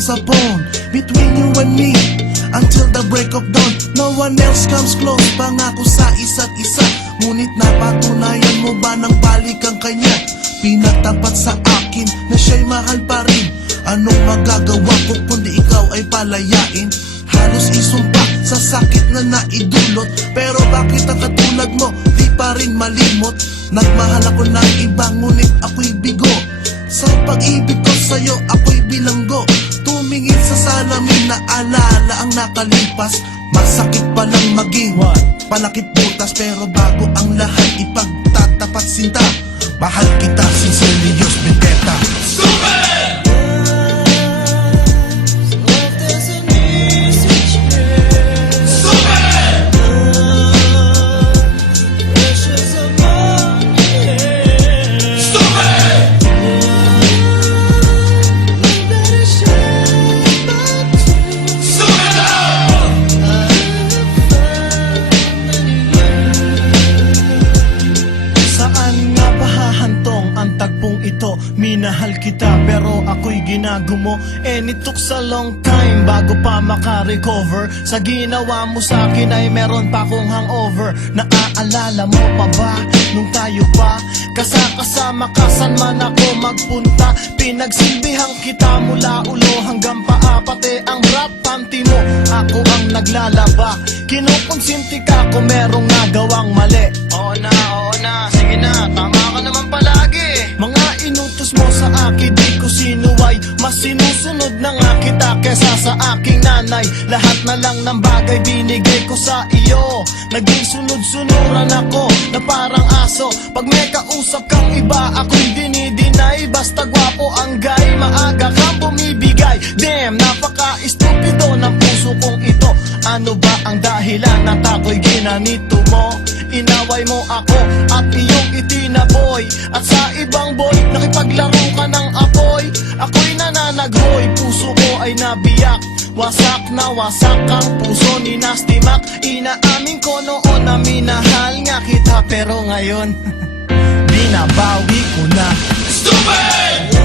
songs upon between you and me until the break of dawn. No one else comes close, pangako sa isa't isa. Ngunit napatunayan mo ba ng balik ang kanya? Pinatapat sa akin na siya'y mahal pa rin. Anong magagawa ko kundi ikaw ay palayain? Halos isumpa sa sakit na naidulot, pero bakit ang katulad mo di pa rin malimot? Nagmahal ako ng iba ngunit ako'y bigo. Sa pag-ibig ko sa'yo ako'y bilanggo. Tumingin sa salamin na alala ang nakalipas. Masakit palang maging palakip butas, pero bago ang lahat ipagtatapat sinta. Mahal kita sincerely, Diyos Vendetta. Super! Minahal kita pero ako'y ginagumo, and it took a long time bago pa makarecover. Sa ginawa mo sa'kin ay meron pa akong hangover. Naaalala mo pa ba nung tayo pa kasama ka saan man ako magpunta? Pinagsilbihan kita mula ulo hanggang paa, pati ang rap panty mo ako ang naglalaba. Kinukonsinti ka kung merong nagawang mali. Oo na, sige na, tama ka naman palagi. Mga inutos mo sa akin di ko sinuway, mas sinusunod na nga kita kesa sa aking nanay. Lahat na lang ng bagay binigay ko sa iyo. Naging sunod-sunuran ako na parang aso. Pag may kausap kang iba ako'y dinidinay. Basta gwapo ang guy, maaga kang bumibigay. Damn, napaka-estupido ng puso kong ito. Ano ba ang dahilan at ako'y ginanito mo? Inaway mo ako at iyong itinaboy, at sa ibang boy nakipaglaro ka ng apoy. Ako'y nananaghoy, puso ko ay nabiyak. Wasak na wasak ang puso ni Nasty Mac. Inaamin ko noon na minahal nga kita, pero ngayon binabawi ko na. Stupid!